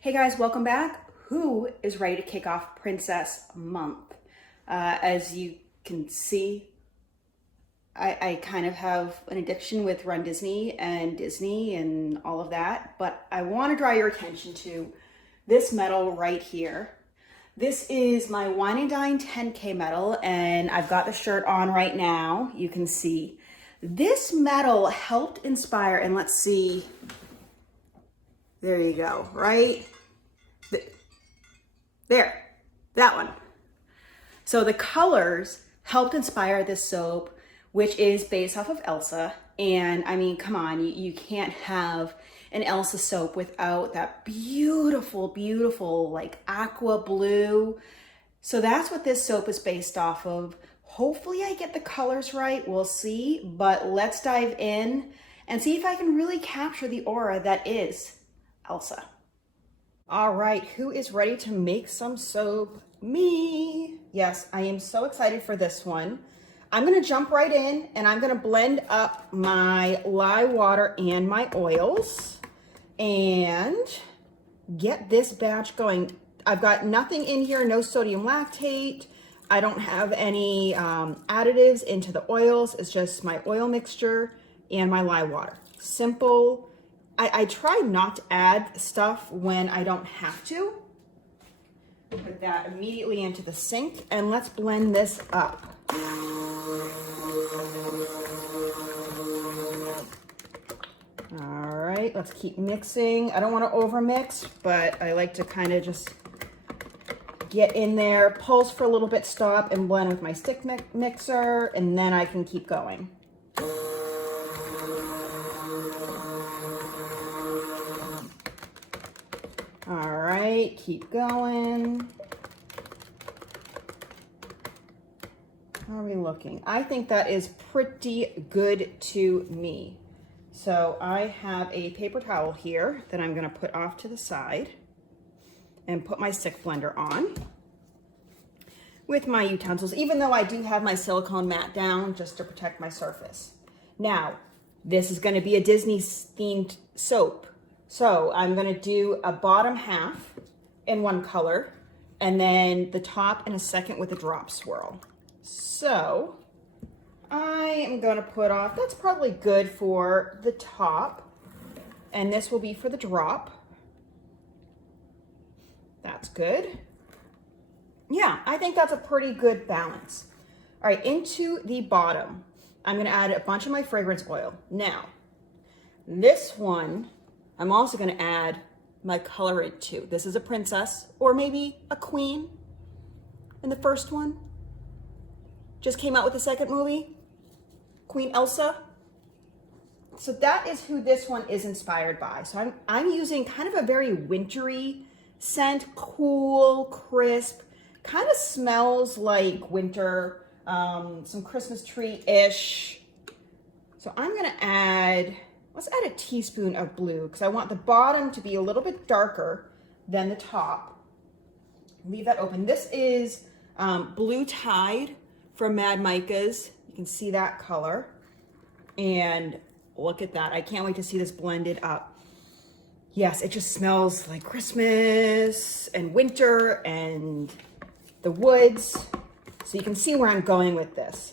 Hey guys, welcome back. Who is ready to kick off Princess Month? As you can see, I kind of have an addiction with Run Disney and all of that, but I want to draw your attention to this medal right here. This is my Wine and Dine 10K medal, and I've got the shirt on right now. You can see this medal helped inspire, and let's see. There you go, right? There, that one. So the colors helped inspire this soap, which is based off of Elsa. And I mean, come on, you can't have an Elsa soap without that beautiful, beautiful like aqua blue. So that's what this soap is based off of. Hopefully I get the colors right, we'll see. But let's dive in and see if I can really capture the aura that is Elsa. All right, who is ready to make some soap? Me. Yes, I am so excited for this one. I'm gonna jump right in and I'm gonna blend up my lye water and my oils and get this batch going. I've got nothing in here, no sodium lactate. I don't have any additives into the oils. It's just my oil mixture and my lye water. Simple. I try not to add stuff when I don't have to. Put that immediately into the sink and let's blend this up. All right, let's keep mixing. I don't want to over mix, but I like to kind of just get in there, pulse for a little bit, stop, and blend with my stick mixer, and then I can keep going. All right, keep going. How are we looking? I think that is pretty good to me. So I have a paper towel here that I'm gonna put off to the side and put my stick blender on with my utensils, even though I do have my silicone mat down just to protect my surface. Now, this is gonna be a Disney themed soap. So I'm gonna do a bottom half in one color and then the top in a second with a drop swirl. So I am gonna put off, that's probably good for the top, and this will be for the drop. That's good. Yeah, I think that's a pretty good balance. All right, into the bottom, I'm gonna add a bunch of my fragrance oil. Now, this one, I'm also gonna add my colorant too. This is a princess or maybe a queen in the first one. Just came out with the second movie, Queen Elsa. So that is who this one is inspired by. So I'm using kind of a very wintry scent, cool, crisp, kind of smells like winter, some Christmas tree-ish. So I'm gonna add, let's add a teaspoon of blue because I want the bottom to be a little bit darker than the top. Leave that open. This is Blue Tide from Mad Micah's. You can see that color. And look at that. I can't wait to see this blended up. Yes, it just smells like Christmas and winter and the woods. So you can see where I'm going with this.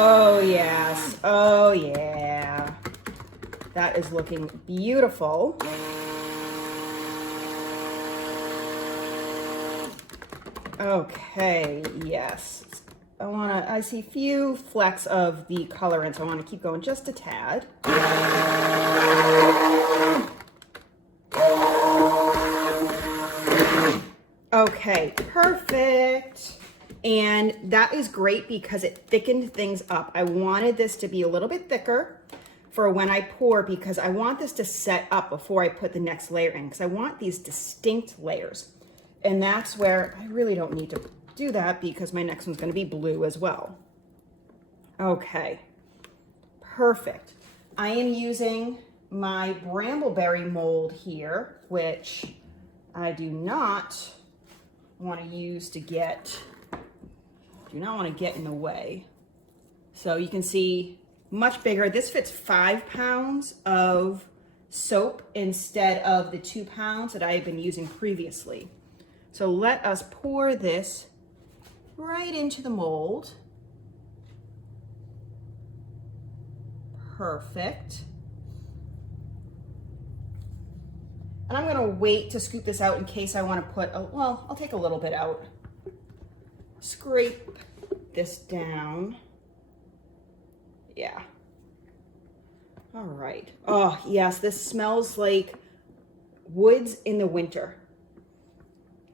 Oh yes, oh yeah. That is looking beautiful. Okay, yes. I see a few flecks of the colorant, so I wanna keep going just a tad. Okay, perfect. And that is great because it thickened things up. I wanted this to be a little bit thicker for when I pour because I want this to set up before I put the next layer in because I want these distinct layers. And that's where I really don't need to do that because my next one's gonna be blue as well. Okay, perfect. I am using my brambleberry mold here, which I do not want to use to get do not want to get in the way. So you can see much bigger. This fits 5 pounds of soap instead of the 2 pounds that I had been using previously. So let us pour this right into the mold. Perfect. And I'm gonna wait to scoop this out in case I wanna put, well, I'll take a little bit out. Scrape this down. Yeah. All right. Oh, yes, this smells like woods in the winter.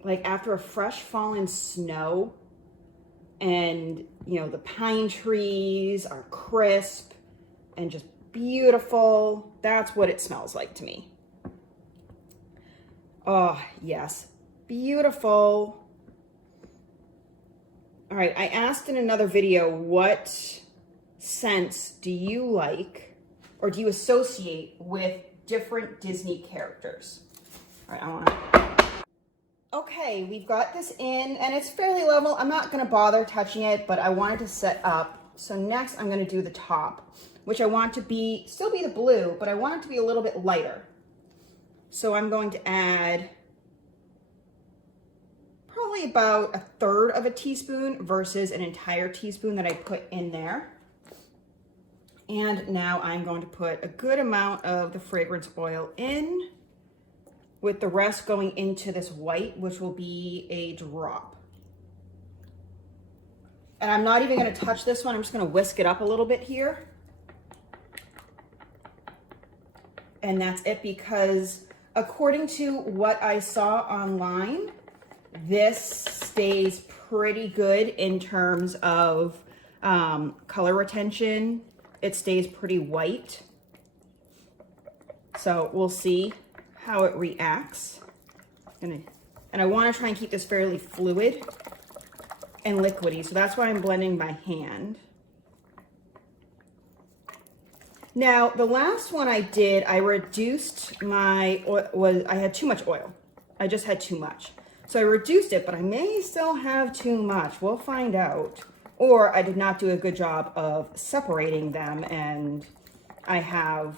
Like after a fresh fallen snow and, you know, the pine trees are crisp and just beautiful. That's what it smells like to me. Oh, yes. Beautiful. All right, I asked in another video, what scents do you like or do you associate with different Disney characters? All right, Okay, we've got this in and it's fairly level. I'm not gonna bother touching it, but I wanted to set up. So next I'm gonna do the top, which I want to still be the blue, but I want it to be a little bit lighter. So I'm going to add probably about 1/3 of a teaspoon versus an entire teaspoon that I put in there. And now I'm going to put a good amount of the fragrance oil in, with the rest going into this white, which will be a drop. And I'm not even gonna touch this one. I'm just gonna whisk it up a little bit here. And that's it, because according to what I saw online, this stays pretty good in terms of color retention. It stays pretty white. So we'll see how it reacts. And I want to try and keep this fairly fluid and liquidy, so that's why I'm blending by hand. Now, the last one I did, I reduced my oil, I had too much oil. I just had too much. So I reduced it, but I may still have too much. We'll find out. Or I did not do a good job of separating them and I have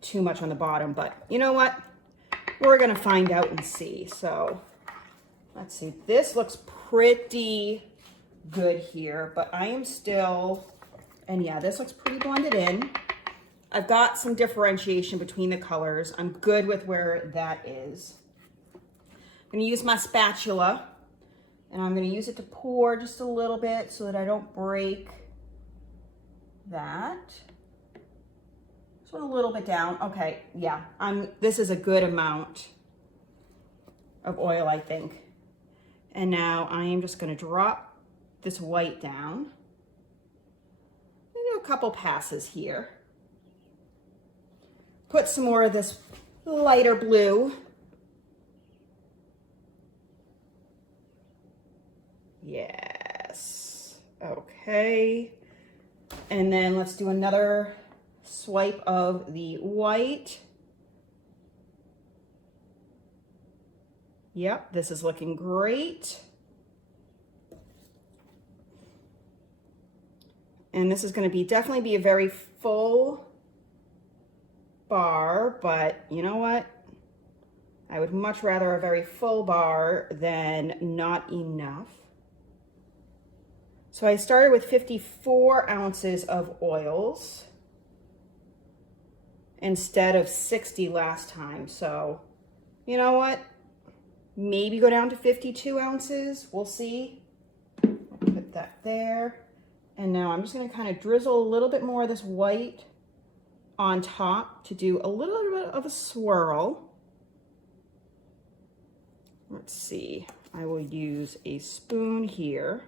too much on the bottom, but you know what? We're gonna find out and see. So let's see, this looks pretty good here, but I am still, and yeah, this looks pretty blended in. I've got some differentiation between the colors. I'm good with where that is. I'm gonna use my spatula and I'm gonna use it to pour just a little bit so that I don't break that. Just put a little bit down. Okay, yeah, this is a good amount of oil, I think. And now I am just gonna drop this white down. Do a couple passes here. Put some more of this lighter blue. Yes. Okay. And then let's do another swipe of the white. Yep, this is looking great. And this is going to definitely be a very full bar, but you know what? I would much rather a very full bar than not enough. So I started with 54 ounces of oils instead of 60 last time. So you know what? Maybe go down to 52 ounces. We'll see. I'll put that there. And now I'm just going to kind of drizzle a little bit more of this white on top to do a little bit of a swirl. Let's see. I will use a spoon here.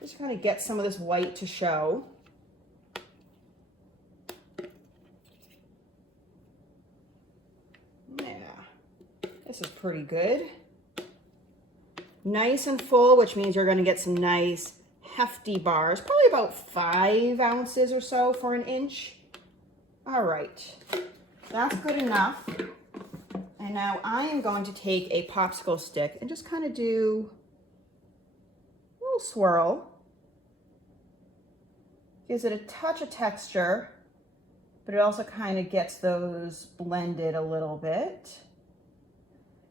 Just kind of get some of this white to show. Yeah, this is pretty good. Nice and full, which means you're going to get some nice hefty bars, probably about 5 ounces or so for an inch. All right, that's good enough. And now I am going to take a popsicle stick and just kind of do little swirl. Gives it a touch of texture, but it also kind of gets those blended a little bit.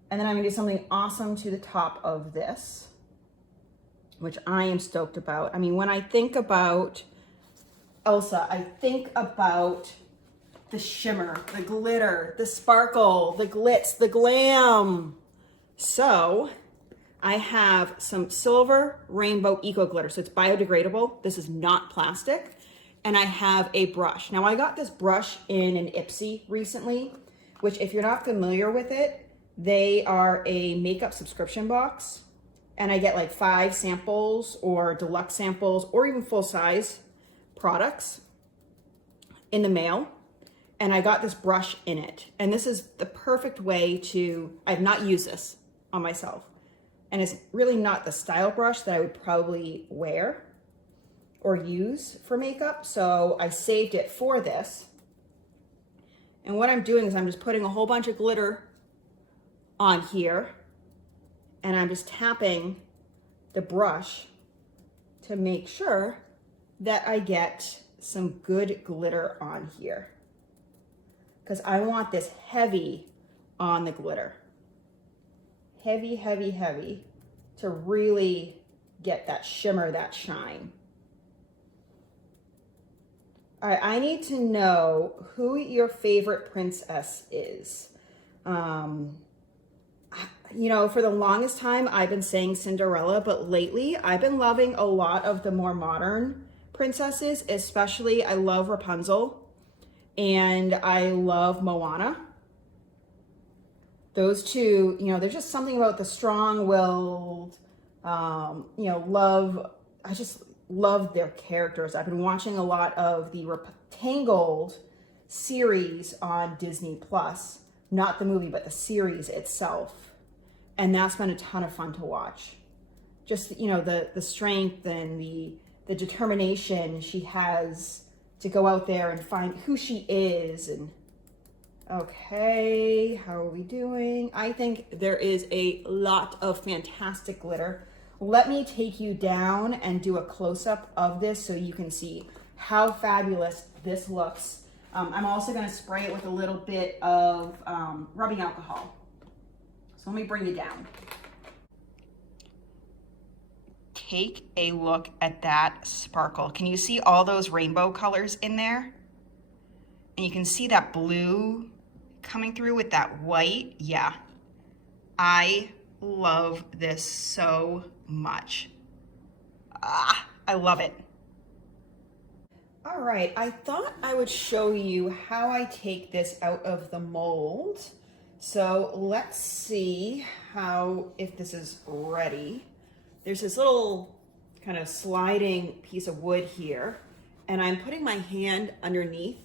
And then I'm gonna do something awesome to the top of this, which I am stoked about. I mean, when I think about Elsa, I think about the shimmer, the glitter, the sparkle, the glitz, the glam. So I have some silver rainbow eco glitter. So it's biodegradable. This is not plastic. And I have a brush. Now I got this brush in an Ipsy recently, which if you're not familiar with it, they are a makeup subscription box. And I get like 5 samples or deluxe samples or even full size products in the mail. And I got this brush in it. And this is the perfect way to, I've not used this on myself. And it's really not the style brush that I would probably wear or use for makeup. So I saved it for this. And what I'm doing is I'm just putting a whole bunch of glitter on here. And I'm just tapping the brush to make sure that I get some good glitter on here. Because I want this heavy on the glitter. Heavy, heavy, heavy to really get that shimmer, that shine. All right, I need to know who your favorite princess is. You know, for the longest time, I've been saying Cinderella, but lately I've been loving a lot of the more modern princesses, especially I love Rapunzel and I love Moana. Those two, you know, there's just something about the strong-willed, you know, love. I just love their characters. I've been watching a lot of the Tangled series on Disney Plus, not the movie, but the series itself. And that's been a ton of fun to watch. Just, you know, the strength and the determination she has to go out there and find who she is. And okay, how are we doing? I think there is a lot of fantastic glitter. Let me take you down and do a close-up of this so you can see how fabulous this looks. I'm also gonna spray it with a little bit of rubbing alcohol. So let me bring you down. Take a look at that sparkle. Can you see all those rainbow colors in there? And you can see that blue coming through with that white. Yeah, I love this so much. I love it. All right, I thought I would show you how I take this out of the mold. So let's see if this is ready. There's this little kind of sliding piece of wood here, and I'm putting my hand underneath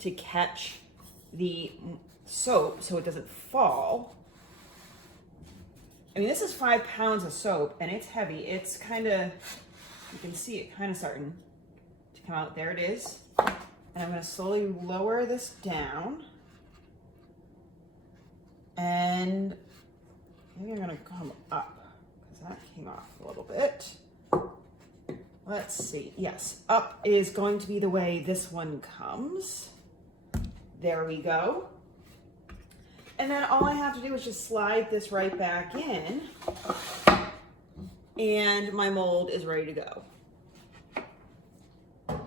to catch the soap so it doesn't fall. I mean, this is 5 pounds of soap and it's heavy. It's kind of, you can see it kind of starting to come out. There it is. And I'm going to slowly lower this down. And I think I'm going to come up because that came off a little bit. Let's see. Yes, up is going to be the way this one comes. There we go. And then all I have to do is just slide this right back in and my mold is ready to go.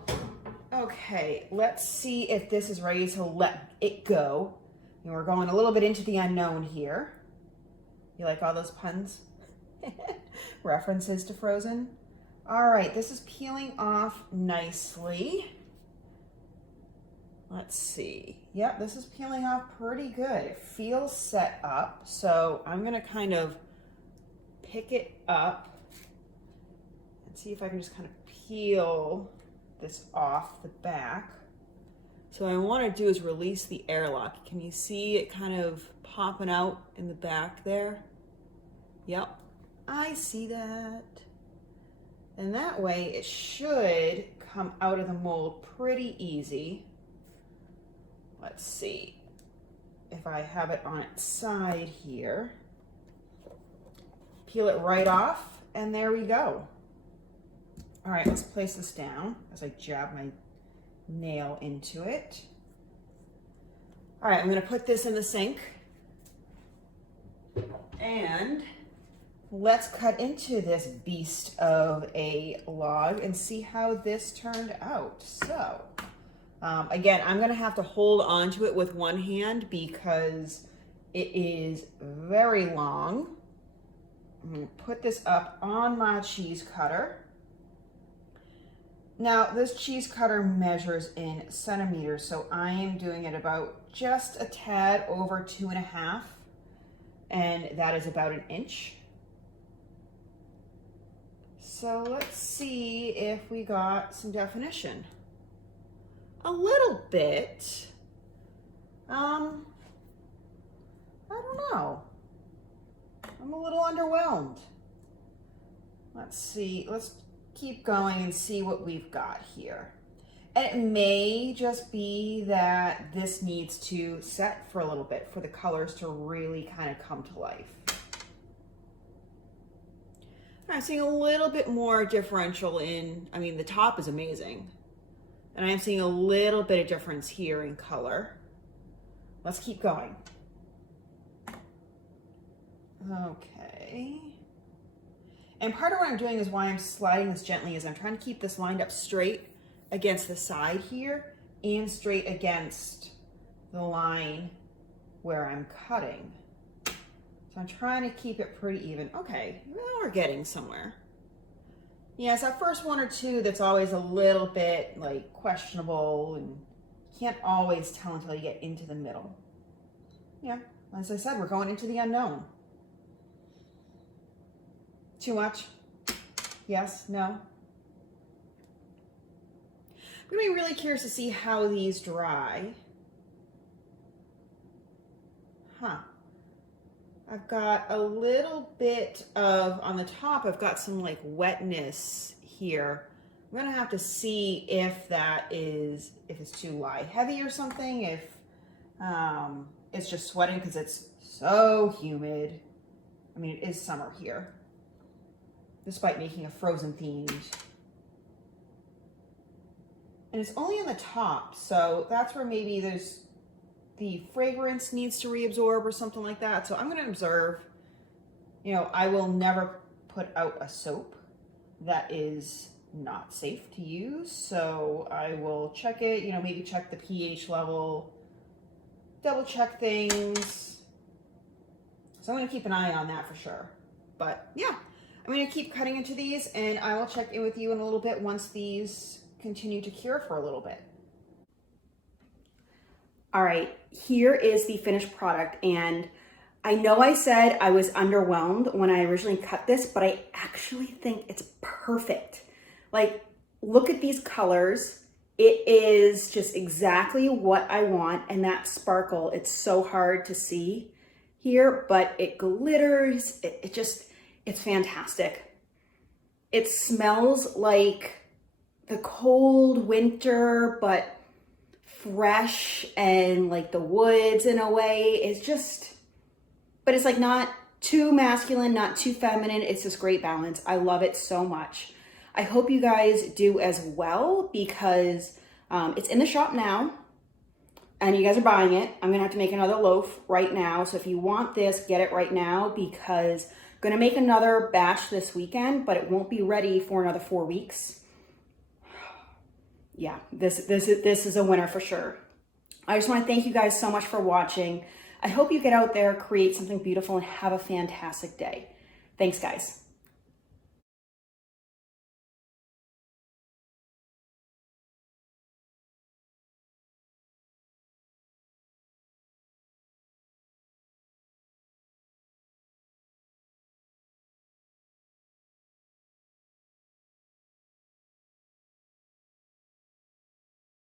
Okay, let's see if this is ready to let it go. And we're going a little bit into the unknown here. You like all those puns? References to Frozen. All right, this is peeling off nicely. Let's see. Yep, this is peeling off pretty good. It feels set up. So I'm gonna kind of pick it up and see if I can just kind of peel this off the back. So what I wanna do is release the airlock. Can you see it kind of popping out in the back there? Yep, I see that. And that way it should come out of the mold pretty easy. Let's see if I have it on its side here. Peel it right off, and there we go. All right, let's place this down as I jab my nail into it. All right, I'm gonna put this in the sink and let's cut into this beast of a log and see how this turned out. So, again, I'm gonna have to hold on to it with one hand because it is very long. I'm gonna put this up on my cheese cutter. Now, this cheese cutter measures in centimeters, so I am doing it about just a tad over 2.5, and that is about 1 inch. So let's see if we got some definition. A little bit. I don't know. I'm a little underwhelmed. Let's see, let's keep going and see what we've got here. And it may just be that this needs to set for a little bit for the colors to really kind of come to life. I'm seeing a little bit more differential in, I mean, the top is amazing. And I'm seeing a little bit of difference here in color. Let's keep going. Okay. And part of what I'm doing is why I'm sliding this gently is I'm trying to keep this lined up straight against the side here and straight against the line where I'm cutting. So I'm trying to keep it pretty even. Okay, well, we're getting somewhere. Yes, that first one or two that's always a little bit like questionable and can't always tell until you get into the middle. Yeah, as I said, we're going into the unknown. Too much? Yes? No? I'm going to be really curious to see how these dry. Huh. I've got a little bit of, on the top, I've got some like wetness here. I'm going to have to see if that is, if it's too light heavy or something, if it's just sweating because it's so humid. I mean, it is summer here, despite making a frozen themed. And it's only on the top, so that's where maybe there's the fragrance needs to reabsorb or something like that. So I'm going to observe. You know, I will never put out a soap that is not safe to use. So I will check it, you know, maybe check the pH level, double check things. So I'm going to keep an eye on that for sure. But yeah, I'm going to keep cutting into these and I will check in with you in a little bit once these continue to cure for a little bit. All right, here is the finished product. And I know I said I was underwhelmed when I originally cut this, but I actually think it's perfect. Like, look at these colors. It is just exactly what I want. And that sparkle, it's so hard to see here, but it glitters. It's fantastic. It smells like the cold winter, but fresh and like the woods in a way. It's just, but it's like not too masculine, not too feminine. It's this great balance. I love it so much. I hope you guys do as well because it's in the shop now and you guys are buying it. I'm gonna have to make another loaf right now. So if you want this, get it right now because I'm gonna make another batch this weekend, but it won't be ready for another 4 weeks. Yeah, this is a winner for sure. I just want to thank you guys so much for watching. I hope you get out there, create something beautiful, and have a fantastic day. Thanks, guys.